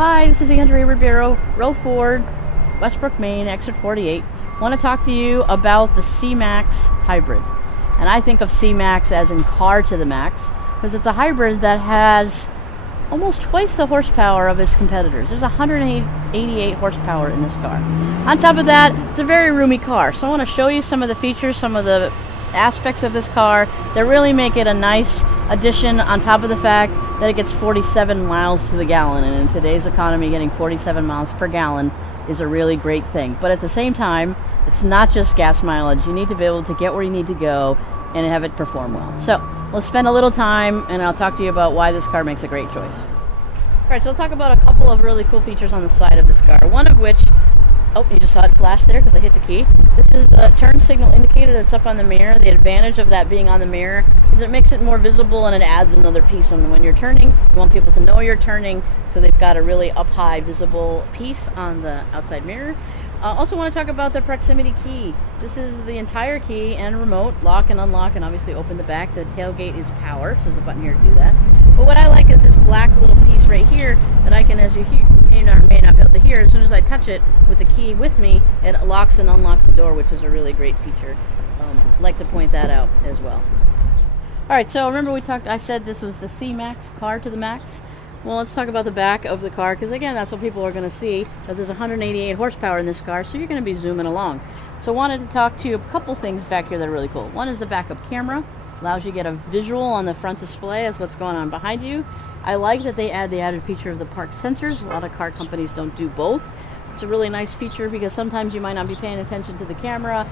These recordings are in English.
Hi, this is Andrea Ribeiro, Rowe Ford, Westbrook, Maine, exit 48. I want to talk to you about the C-Max hybrid. And I think of C-Max as in car to the max, because it's a hybrid that has almost twice the horsepower of its competitors. There's 188 horsepower in this car. On top of that, it's a very roomy car. So I want to show you some of the features, some of the aspects of this car that really make it a nice addition, on top of the fact that it gets 47 miles to the gallon. And in today's economy, getting 47 miles per gallon is a really great thing. But at the same time, it's not just gas mileage. You need to be able to get where you need to go and have it perform well. So let's spend a little time and I'll talk to you about why this car makes a great choice. Alright, so I'll talk about a couple of really cool features on the side of this car. One of which, oh, you just saw it flash there because I hit the key. This is the turn signal indicator that's up on the mirror. The advantage of that being on the mirror is it makes it more visible and it adds another piece. And when you're turning, you want people to know you're turning, so they've got a really up high visible piece on the outside mirror. Also want to talk about the proximity key. This is the entire key and remote, lock and unlock, and obviously open the back. The tailgate is power, so there's a button here to do that. But what I like is this black little piece right here that I can, as you may not be able to hear, as soon as I touch it with the key with me, it locks and unlocks the door, which is a really great feature. I'd like to point that out as well. Alright, so remember I said this was the C-Max, car to the max. Well, let's talk about the back of the car, because again, that's what people are going to see, because there's 188 horsepower in this car, so you're going to be zooming along. So I wanted to talk to you a couple things back here that are really cool. One is the backup camera. Allows you to get a visual on the front display as what's going on behind you. I like that they add the added feature of the park sensors. A lot of car companies don't do both. It's a really nice feature because sometimes you might not be paying attention to the camera,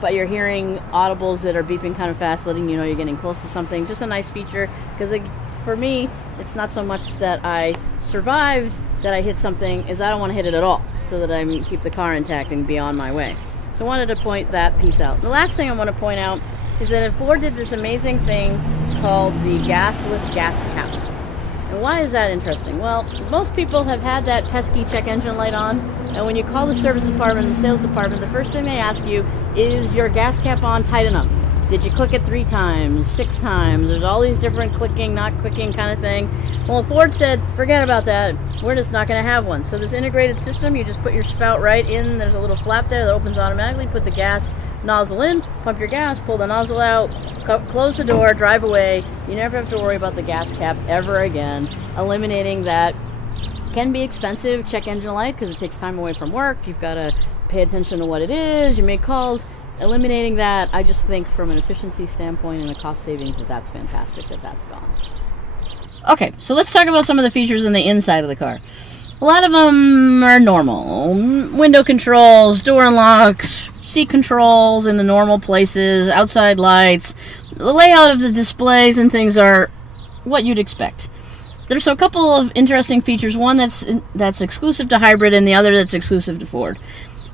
but you're hearing audibles that are beeping kind of fast, letting you know you're getting close to something. Just a nice feature, because for me, it's not so much that I survived that I hit something, is I don't want to hit it at all, so that I can keep the car intact and be on my way. So I wanted to point that piece out. The last thing I want to point out is that Ford did this amazing thing called the gasless gas cap. And why is that interesting? Well, most people have had that pesky check engine light on, and when you call the service department, the sales department, the first thing they ask you is your gas cap on tight enough? Did you click it 3 times, 6 times? There's all these different clicking, not clicking kind of thing. Well, Ford said, forget about that. We're just not going to have one. So this integrated system, you just put your spout right in. There's a little flap there that opens automatically. Put the gas nozzle in, pump your gas, pull the nozzle out, close the door, drive away. You never have to worry about the gas cap ever again. Eliminating that can be expensive check engine light because it takes time away from work. You've got to pay attention to what it is. You make calls. Eliminating that, I just think from an efficiency standpoint and a cost savings that's fantastic that that's gone. Okay, so let's talk about some of the features in the inside of the car. A lot of them are normal. Window controls, door unlocks, seat controls in the normal places, outside lights. The layout of the displays and things are what you'd expect. There's a couple of interesting features. One that's exclusive to hybrid and the other that's exclusive to Ford.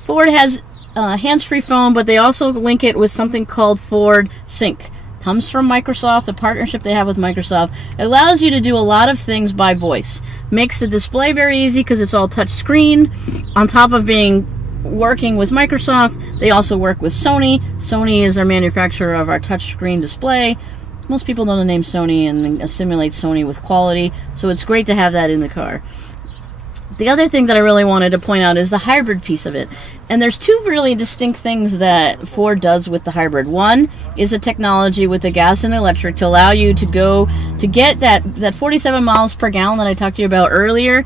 Ford has hands-free phone, but they also link it with something called Ford Sync. Comes from Microsoft, the partnership they have with Microsoft. It allows you to do a lot of things by voice. Makes the display very easy because it's all touch screen. On top of working with Microsoft, they also work with Sony. Sony is our manufacturer of our touchscreen display. Most people know the name Sony and assimilate Sony with quality, so it's great to have that in the car. The other thing that I really wanted to point out is the hybrid piece of it. And there's 2 really distinct things that Ford does with the hybrid. One is a technology with the gas and electric to allow you to get that 47 miles per gallon that I talked to you about earlier,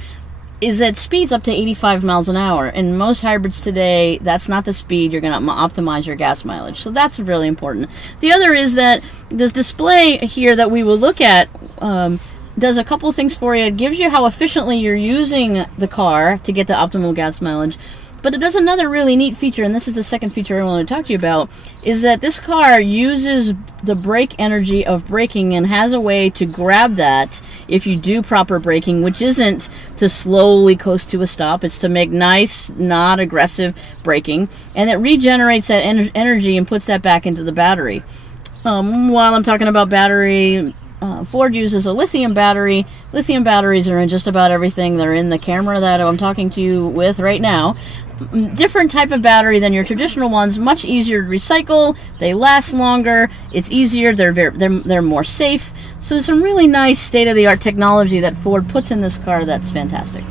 is at speeds up to 85 miles an hour. And most hybrids today, that's not the speed you're going to optimize your gas mileage. So that's really important. The other is that this display here that we will look at does a couple things for you. It gives you how efficiently you're using the car to get the optimal gas mileage. But it does another really neat feature, and this is the second feature I want to talk to you about, is that this car uses the brake energy of braking and has a way to grab that if you do proper braking, which isn't to slowly coast to a stop. It's to make nice, not aggressive braking, and it regenerates that energy and puts that back into the battery. While I'm talking about battery, Ford uses a lithium battery. Lithium batteries are in just about everything. They're in the camera that I'm talking to you with right now. Different type of battery than your traditional ones. Much easier to recycle. They last longer. It's easier. They're more safe. So there's some really nice state-of-the-art technology that Ford puts in this car that's fantastic.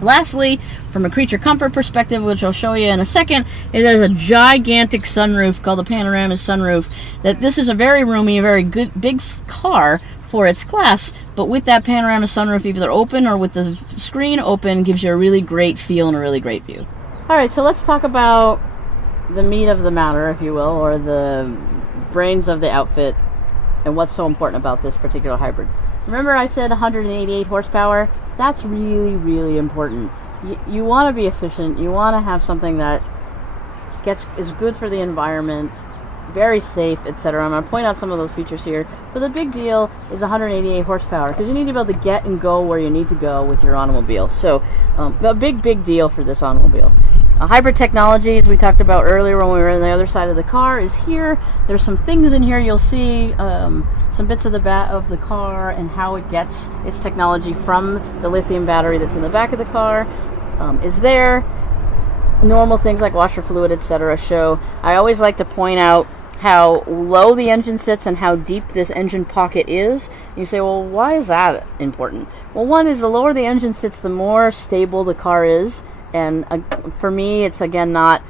Lastly, from a creature comfort perspective, which I'll show you in a second, it has a gigantic sunroof called the panorama sunroof. That this is a very roomy, very good big car for its class, but with that panorama sunroof either open or with the screen open gives you a really great feel and a really great view. Alright, so let's talk about the meat of the matter, if you will, or the brains of the outfit and what's so important about this particular hybrid. Remember I said 188 horsepower? That's really, really important. You want to be efficient. You want to have something that is good for the environment, very safe, etc. I'm going to point out some of those features here. But the big deal is 188 horsepower because you need to be able to get and go where you need to go with your automobile. So a big deal for this automobile. Hybrid technology, as we talked about earlier when we were on the other side of the car, is here. There's some things in here you'll see, some bits of the car and how it gets its technology from the lithium battery that's in the back of the car is there. Normal things like washer fluid, etc. show. I always like to point out how low the engine sits and how deep this engine pocket is. You say, well, why is that important? Well, one is the lower the engine sits, the more stable the car is. And for me, it's again not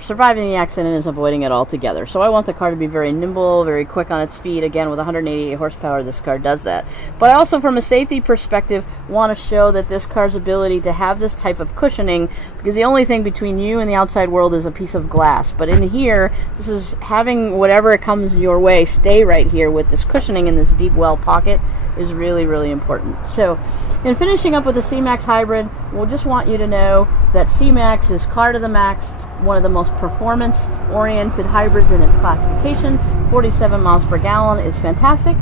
surviving the accident is avoiding it altogether. So I want the car to be very nimble, very quick on its feet. Again, with 188 horsepower, this car does that. But I also, from a safety perspective, want to show that this car's ability to have this type of cushioning, because the only thing between you and the outside world is a piece of glass. But in here, this is having whatever comes your way stay right here with this cushioning in this deep well pocket is really, really important. So, in finishing up with the C-Max Hybrid, we'll just want you to know that C-Max is car to the max. It's one of the most performance-oriented hybrids in its classification. 47 miles per gallon is fantastic.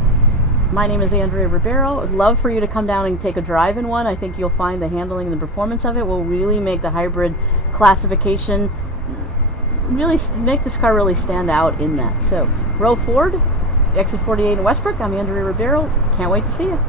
My name is Andrea Ribeiro. I'd love for you to come down and take a drive in one. I think you'll find the handling and the performance of it will really make the hybrid classification, really make this car really stand out in that. So, Rowe Ford, Exit 48 in Westbrook. I'm Andrea Ribeiro. Can't wait to see you.